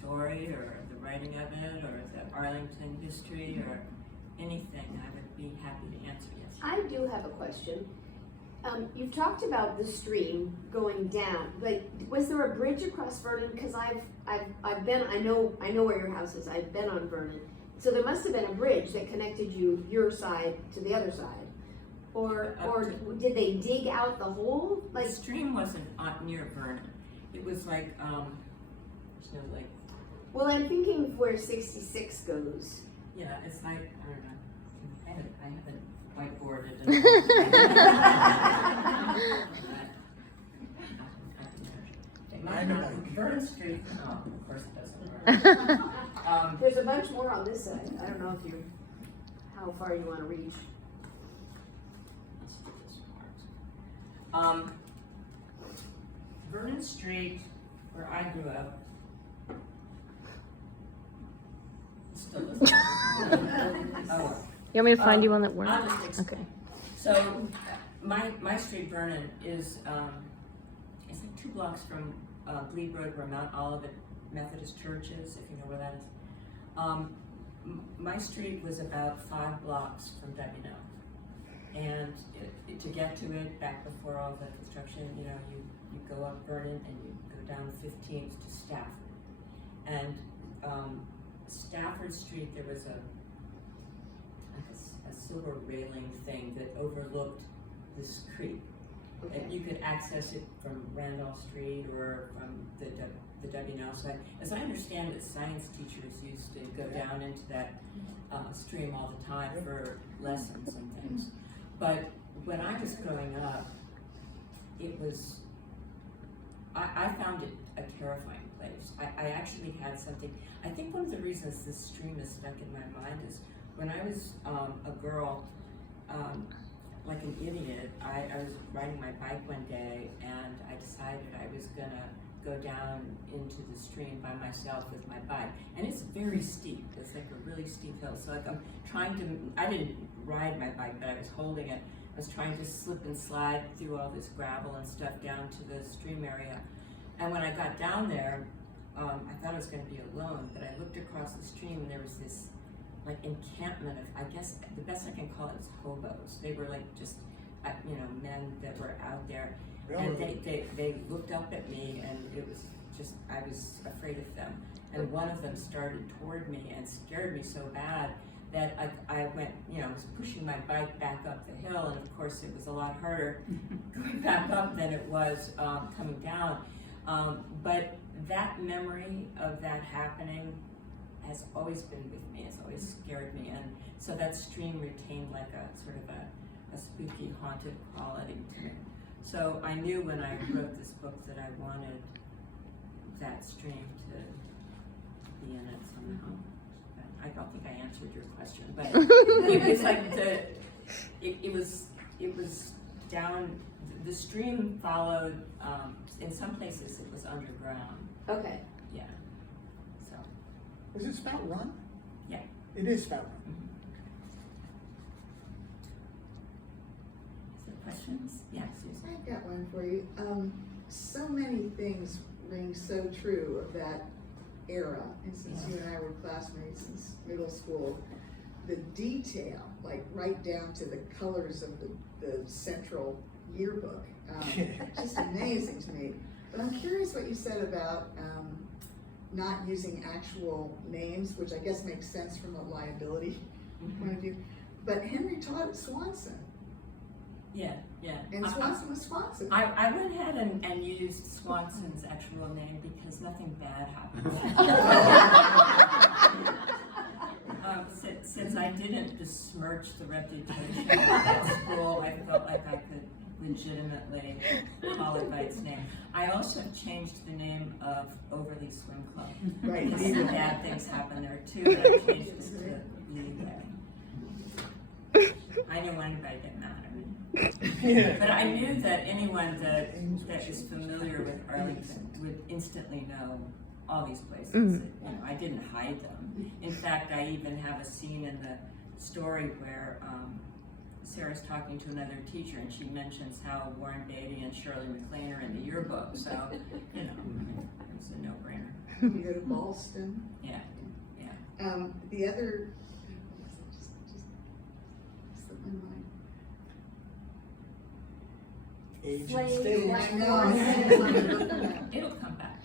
story or the writing of it or the Arlington history or anything, I would be happy to answer. Yes. I do have a question. You've talked about the stream going down. Like, was there a bridge across Vernon? Because I've been. I know where your house is. I've been on Vernon. So there must have been a bridge that connected your side to the other side, or did they dig out the hole? Like, the stream wasn't near Vernon. It was like there's no like. Well, I'm thinking where 66 goes. Yeah, it's like, I don't know. I haven't whiteboarded it. Vernon Street. Oh, of course it doesn't. There's a bunch more on this side. I don't know if how far you want to reach. Vernon Street, where I grew up, still isn't. Oh. You want me to find you one that works? I'll just explain. Okay. So, my street, Vernon, is it's like 2 blocks from Glebe Road, where Mount Olivet Methodist Church is, if you know where that is. My street was about 5 blocks from W. And to get to it, back before all the construction, you go up Vernon and you go down 15th to Stafford. And Stafford Street, there was a silver railing thing that overlooked this creek. Okay. And you could access it from Randolph Street or from the W&L side. As I understand it, science teachers used to go down into that stream all the time for lessons and things. But when I was growing up, it was, I found it a terrifying place. I actually had something, I think one of the reasons this stream is stuck in my mind is when I was a girl, like an idiot, I was riding my bike one day and I decided I was gonna go down into the stream by myself with my bike. And it's very steep, it's like a really steep hill. So like I'm trying to, I didn't ride my bike, but I was holding it. I was trying to slip and slide through all this gravel and stuff down to the stream area. And when I got down there, I thought I was gonna be alone, but I looked across the stream and there was this like encampment of, I guess the best I can call it is hobos. They were like just, men that were out there. Really? And they looked up at me and it was just, I was afraid of them. And one of them started toward me and scared me so bad that I went, I was pushing my bike back up the hill, and of course it was a lot harder going back up than it was coming down. But that memory of that happening has always been with me, has always scared me, and so that stream retained like a sort of a spooky, haunted quality to me. So I knew when I wrote this book that I wanted that stream to be in it somehow. But I don't think I answered your question, but it's like it was down, the stream followed, in some places it was underground. Okay. Yeah. So. Is it Spout Run? Yeah. It is Spout Run. Mm-hmm. Is there questions? Yeah, Susan. I've got one for you. So many things ring so true of that era, and since you and I were classmates since middle school, the detail, like right down to the colors of the central yearbook, just amazing to me. But I'm curious what you said about not using actual names, which I guess makes sense from a liability point of view. But Henry taught at Swanson. Yeah. And Swanson was Swanson. I went ahead and used Swanson's actual name because nothing bad happened. Since I didn't besmirch the reputation of that school, I felt like I could legitimately call it by its name. I also changed the name of Overly Swim Club. Right. Because some bad things happened there too, but I changed it to Leeway. I didn't want anybody to get mad at me. But I knew that anyone that is familiar with Arlington would instantly know all these places. I didn't hide them. In fact, I even have a scene in the story where Sarah's talking to another teacher and she mentions how Warren Beatty and Shirley MacLaine are in the yearbook. So, it was a no-brainer. You go to Ballston. Yeah. The other, just slipped my mind. Age Slave, and stage. yeah. I know, I said it on the book map. It'll come back.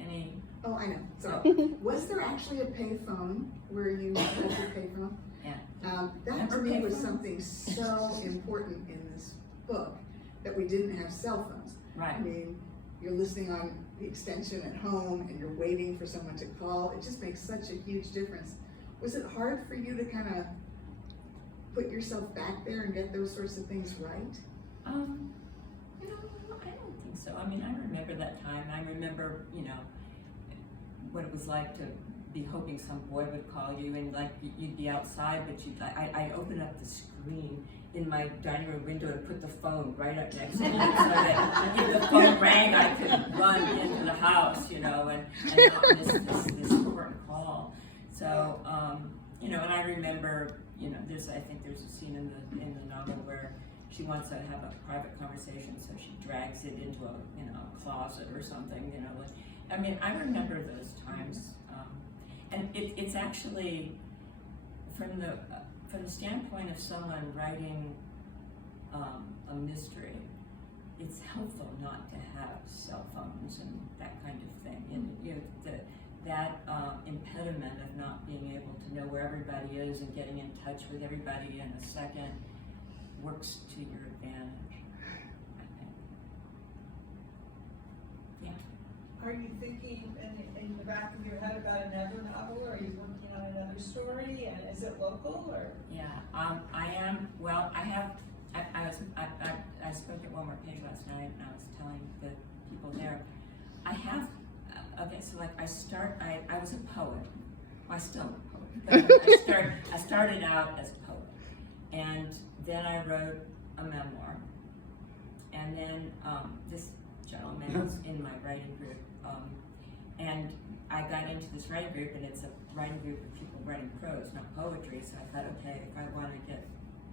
Any, Oh, I know, sorry. Was there actually a payphone where you had your payphone? Yeah. That to Remember me was payphones? something so important in this book, that we didn't have cell phones. right. I mean, you're listening on the extension at home and you're waiting for someone to call. It just makes such a huge difference. Was it hard for you to kind of put yourself back there and get those sorts of things right? You know, I don't think so. I mean, I remember that time. I remember, you know, what it was like to be hoping some boy would call you, and like you'd be outside, but I opened up the screen in my dining room window and put the phone right up next to me so that if the phone rang, I could run into the house, you know, and not miss this important call. So, you know, and I remember, you know, I think there's a scene in the novel where she wants to have a private conversation, so she drags it into a closet or something, you know. I mean, I remember those times, and it's actually from the standpoint of someone writing a mystery. It's helpful not to have cell phones and that kind of thing, and you know that impediment of not being able to know where everybody is and getting in touch with everybody in a second works to your advantage, I think. Yeah. Are you thinking in the back of your head about another novel, or are you working on another story, and is it local, or? Yeah, I am. Well, I spoke at One More Page last night, and I was telling the people there, I have. Okay, so like I was a poet. Well, I still am a poet, but I started out as a poet, and then I wrote a memoir, and then this gentleman was in my writing group, and I got into this writing group, and it's a writing group of people writing prose, not poetry. So I thought, okay, if I want to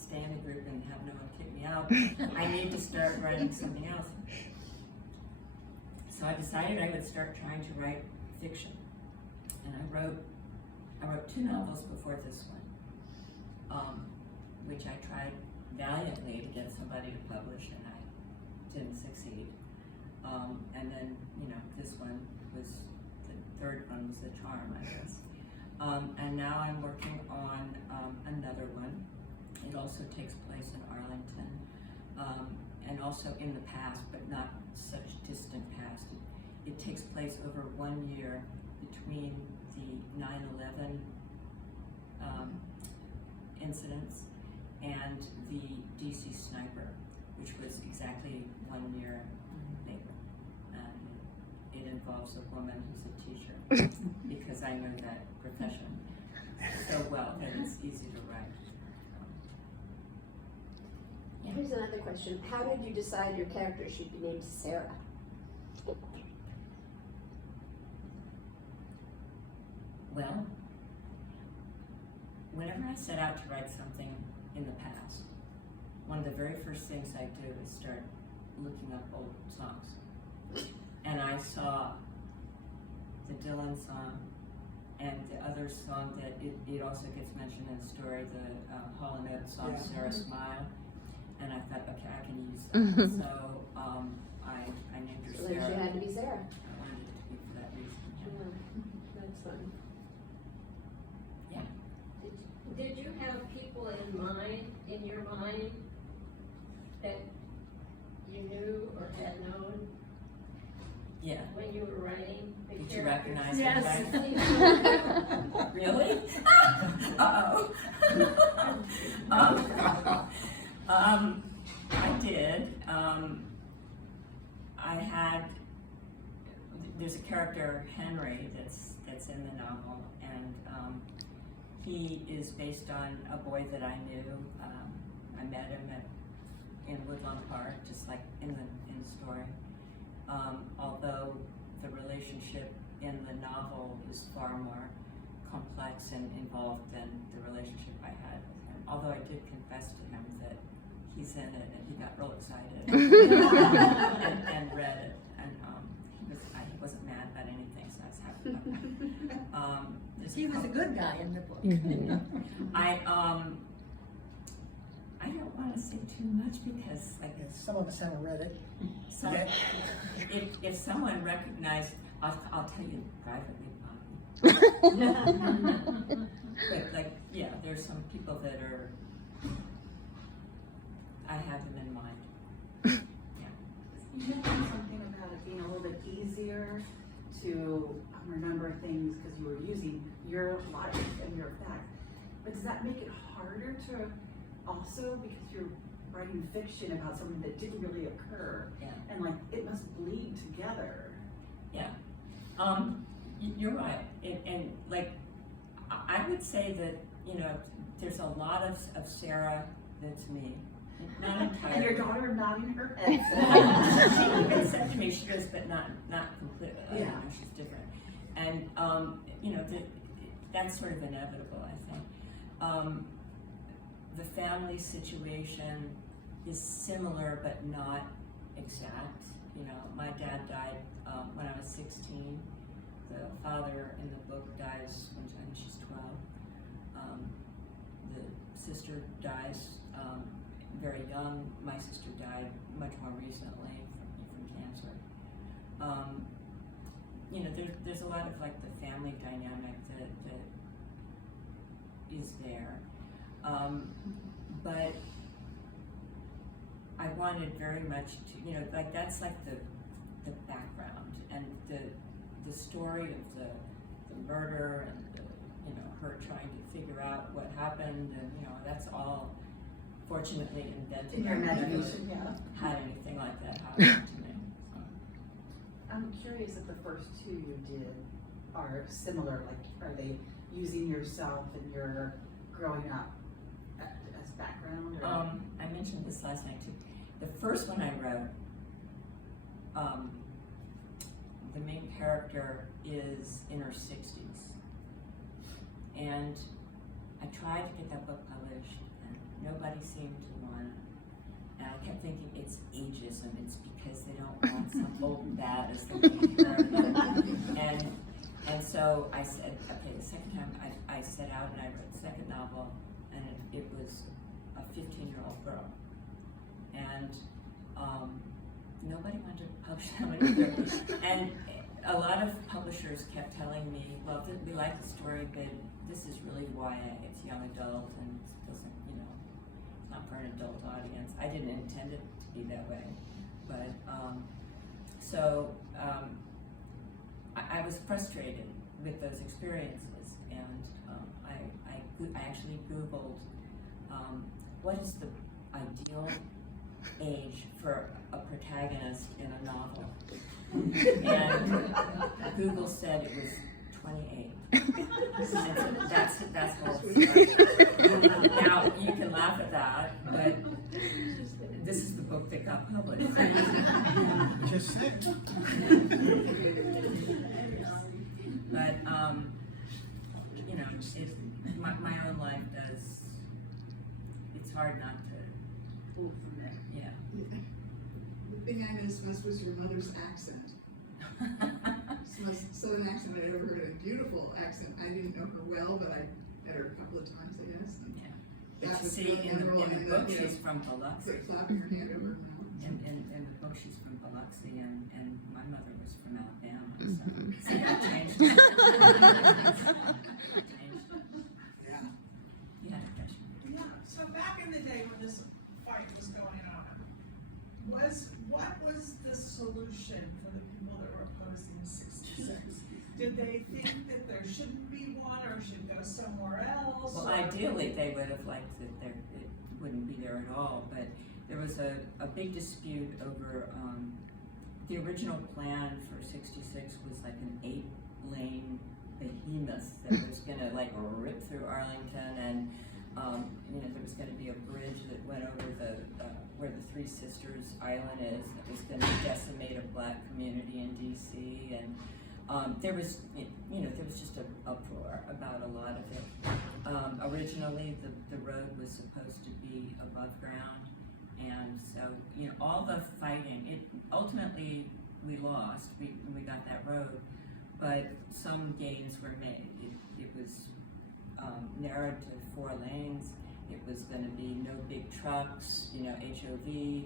stay in the group and have no one kick me out, I need to start writing something else. So I decided I would start trying to write fiction, and I wrote 2 novels before this one, which I tried valiantly to get somebody to publish, and I didn't succeed. And then, you know, this one was, the 3rd one was the charm, I guess. And now I'm working on another one. It also takes place in Arlington, and also in the past, but not such distant past. It takes place over 1 year between the 9/11 incidents and the DC sniper, which was exactly 1 year later. And it involves a woman who's a teacher, because I know that profession so well that it's easy to write. Yeah. Here's another question. How did you decide your character should be named Sarah? Well, whenever I set out to write something in the past, one of the very first things I do is start looking up old songs. And I saw the Dylan song and the other song that it also gets mentioned in the story, the Hall & Oates song, Yeah. Sarah Smile. And I thought, okay, I can use that. So I named her So then Sarah. she had to be Sarah. I wanted it to be for that reason. That's fun. Did you have people in your mind, that you knew or had known Yeah. when you were writing the Did you characters? recognize Yes. anybody? Really? I did. I had. There's a character, Henry, that's in the novel, and he is based on a boy that I knew. I met him in Woodlawn Park, just like in the story. Although the relationship in the novel is far more complex and involved than the relationship I had with him. Although I did confess to him that he's in it, and he got real excited and read it, and he wasn't mad He was a good guy in the book. I don't wanna say too much because like Some of us haven't read it. some, if someone recognized, I'll tell you privately, but like, yeah, there's some people that are, I have them in mind. You mentioned something about it being a little bit easier to remember things because you were using your life and your facts. But does that make it harder to also, because you're writing fiction about something that didn't really occur? Yeah. And like, it must bleed together. Yeah, you're right, and like, I would say that, you know, there's a lot of Sarah that's me, not entirely. And your daughter nodding her head. She even said to me, she goes, but not completely, you Yeah. know, she's different. And, you know, that's sort of inevitable, I think. The family situation is similar, but not exact. You know, my dad died when I was 16. The father in the book dies when I think she's 12. The sister dies very young. My sister died much more recently from cancer. You know, there's a lot of like the family dynamic that is there. But I wanted very much to, you know, like that's like the background and the story of the murder and the, you know, her trying to figure out what happened, and you know, that's all fortunately invented. In your I never imagination, yeah. had anything like that happen to me. So. I'm curious if the first two you did are similar, like are they using yourself and your growing up as background? Or? I mentioned this last night too. The first one I wrote, the main character is in her 60s. And I tried to get that book published and nobody seemed to want it. And I kept thinking it's ageism, it's because they don't want some old bat as the main character. And so I said, okay, the second time I set out and I wrote the second novel, and it was a 15-year-old girl. And nobody wanted to publish that one either. And a lot of publishers kept telling me, well, we like the story, but this is really YA, it's young adult, and it doesn't, you know, it's not for an adult audience. I didn't intend it to be that way, but, I was frustrated with those experiences, and I actually Googled, what is the ideal age for a protagonist in a novel? And Google said it was 28. And so that's how it started. Now, you can laugh at that, but this is the book that got published. Just said. But, you know, my own life does, it's hard not to, yeah. The thing I missed most was your mother's accent. It's the most southern accent I'd ever heard, a beautiful accent. I didn't know her well, but I met her a couple of times, I guess. And Yeah. that But you was see, really in the wonderful. book, You know, she's from Biloxi. flapping her hand over her mouth. In the book, she's from Biloxi, and my mother was from Alabama, so I changed it. Yeah. You had a question. Yeah, so back in the day when this fight was going on, what was the solution for the people that were opposing 66? Did they think that there shouldn't be one or should go somewhere else? Well, or- ideally, they would have liked that it wouldn't be there at all, but there was a big dispute over, the original plan for 66 was like an 8-lane behemoth that was gonna like rip through Arlington, and you know, there was gonna be a bridge that went over where the Three Sisters Island is. It was gonna decimate a black community in DC, and there was, you know, there was just an uproar about a lot of it. Originally, the road was supposed to be above ground, and so, you know, all the fighting, ultimately we lost, we got that road, but some gains were made. It was narrowed to 4 lanes. It was gonna be no big trucks, you know, HOV,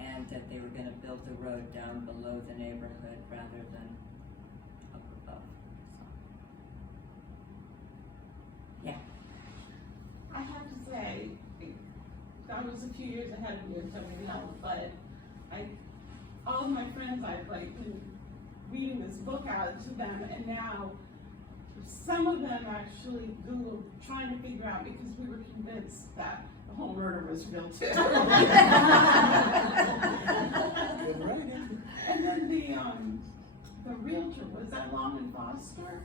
and that they were gonna build the road down below the neighborhood rather than up above. So, yeah. I have to say, I was a few years ahead of you, so maybe not, but all of my friends, I've like been reading this book out to them, and now some of them actually Googled trying to figure out, because we were convinced that the whole murder was real too. And then the realtor, was that Long and Foster?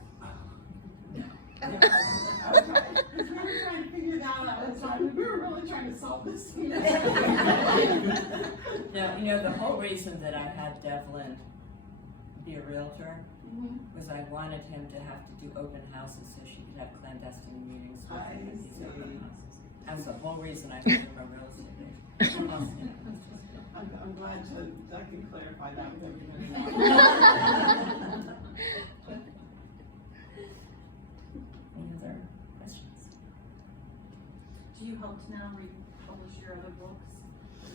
Okay, because we were trying to figure that out at the time, we were really trying to solve this. Now, you know, the whole reason that I had Devlin be a realtor was I wanted him to have to do open houses so she could have clandestine meetings with him at these open houses. That's the whole reason I made him a real estate agent. I'm glad I can clarify that with everybody. Any other questions? Do you hope to now republish your other books,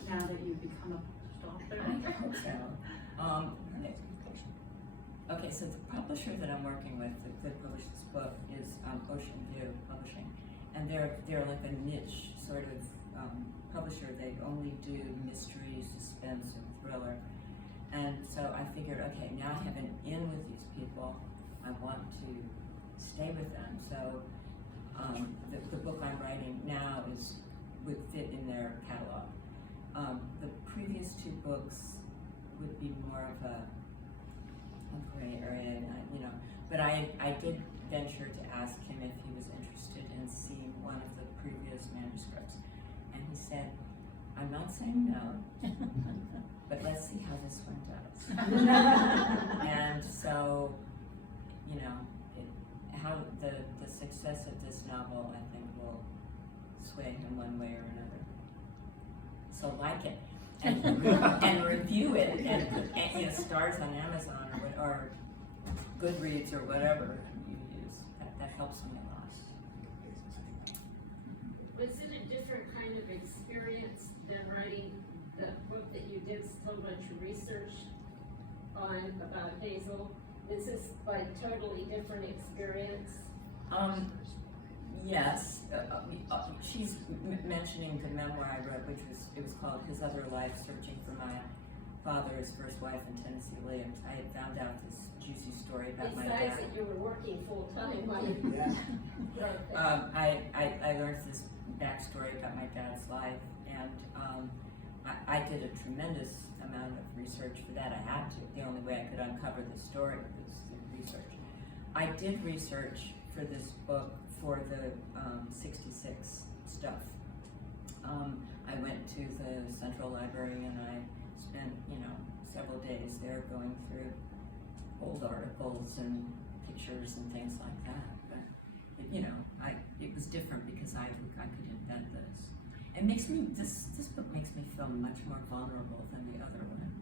now that you've become a published author? I hope so. Okay, so the publisher that I'm working with that published this book is Ocean View Publishing, and they're like a niche sort of publisher. They only do mystery, suspense, and thriller. And so I figured, okay, now I have an in with these people. I want to stay with them. So the book I'm writing now would fit in their catalog. The previous 2 books would be more of a gray area, you know. But I did venture to ask him if he was interested in seeing one of the previous manuscripts, and he said, "I'm not saying no, but let's see how this one does." And so, you know, how the success of this novel, I think, will sway him one way or another. So like it, and review it, and you know, stars on Amazon or Goodreads or whatever you use. That helps me a lot. Was it a different kind of experience than writing the book that you did so much research on about Hazel? Is this like totally different experience? Yes, she's mentioning the memoir I wrote, which was called His Other Life, Searching for My Father, His First Wife, and Tennessee Williams. I had found out this juicy story about my dad. Besides that you were working full time while you wrote that. I learned this backstory about my dad's life, and I did a tremendous amount of research for that. I had to. The only way I could uncover the story was through research. I did research for this book for the 66 stuff. I went to the Central Library and I spent, you know, several days there going through old articles and pictures and things like that. But you know, it was different because I could invent this. It makes me this book makes me feel much more vulnerable than the other one,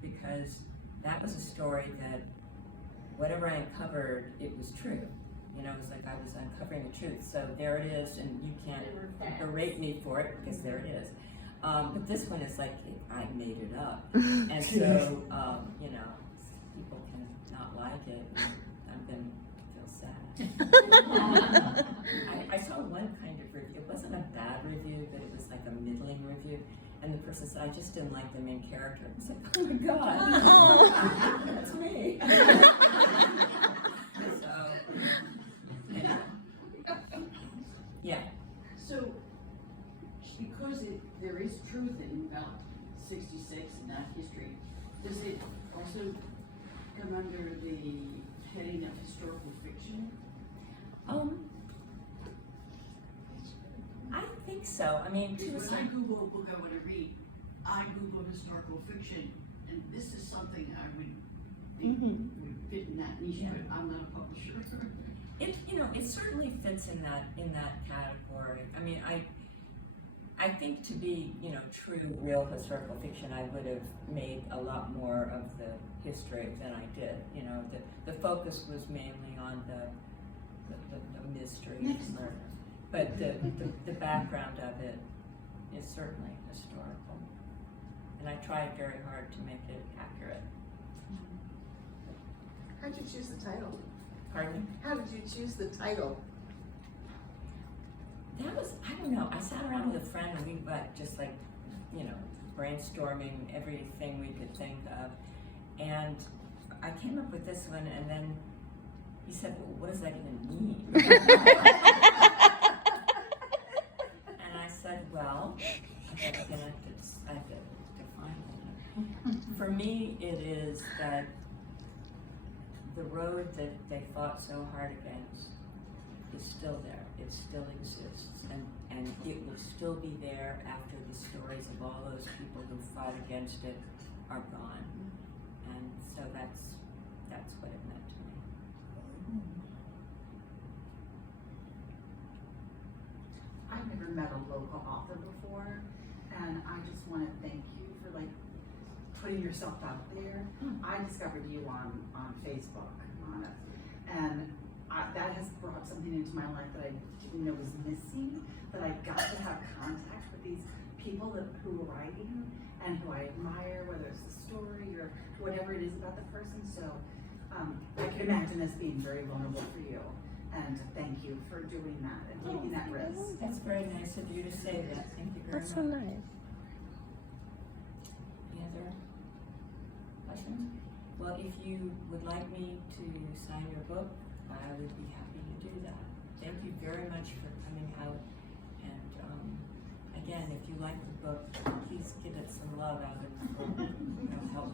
because that was a story that whatever I uncovered, it was true. You know, it was like I was uncovering the truth. So there it is, and you can't berate me for it because there it is. But this one is like I made it up, and so you know, people can not like it. I'm gonna feel sad. I saw one kind of review. It wasn't a bad review, but it was like a middling review. And the person said, "I just didn't like the main character." I was like, "Oh my god, that's me." So, anyway. Yeah. So, because there is truth in about 66 and that history, does it also come under the heading of historical fiction? I think so. I mean, Because when I Google a book I want to read, I Google historical fiction, and this is something I would think would fit in that niche, but I'm not a publisher. it certainly fits in that category. I mean, I think to be, you know, true, real historical fiction, I would have made a lot more of the history than I did. You know, the focus was mainly on the mystery and murder. But the background of it is certainly historical. And I tried very hard to make it accurate. How'd you choose the title? Pardon me? How did you choose the title? That was, I don't know, I sat around with a friend and we were just like, you know, brainstorming everything we could think of. And I came up with this one and then he said, well, what does that even mean? And I said, well, I have to define it. For me, it is that the road that they fought so hard against is still there. It still exists, and it will still be there after the stories of all those people who fought against it are gone. And so that's what it meant to me. I've never met a local author before, and I just want to thank you for like putting yourself out there. I discovered you on Facebook, and that has brought something into my life that I didn't know was missing, that I got to have contact with these people who are writing and who I admire, whether it's the story or whatever it is about the person. So I can imagine this being very vulnerable for you, and thank you for doing that and taking that risk. That's very nice of you to say that. Thank you very much. That's so nice. Any other questions? Well, if you would like me to sign your book, I would be happy to do that. Thank you very much for coming out. And again, if you like the book, please give it some love out of help.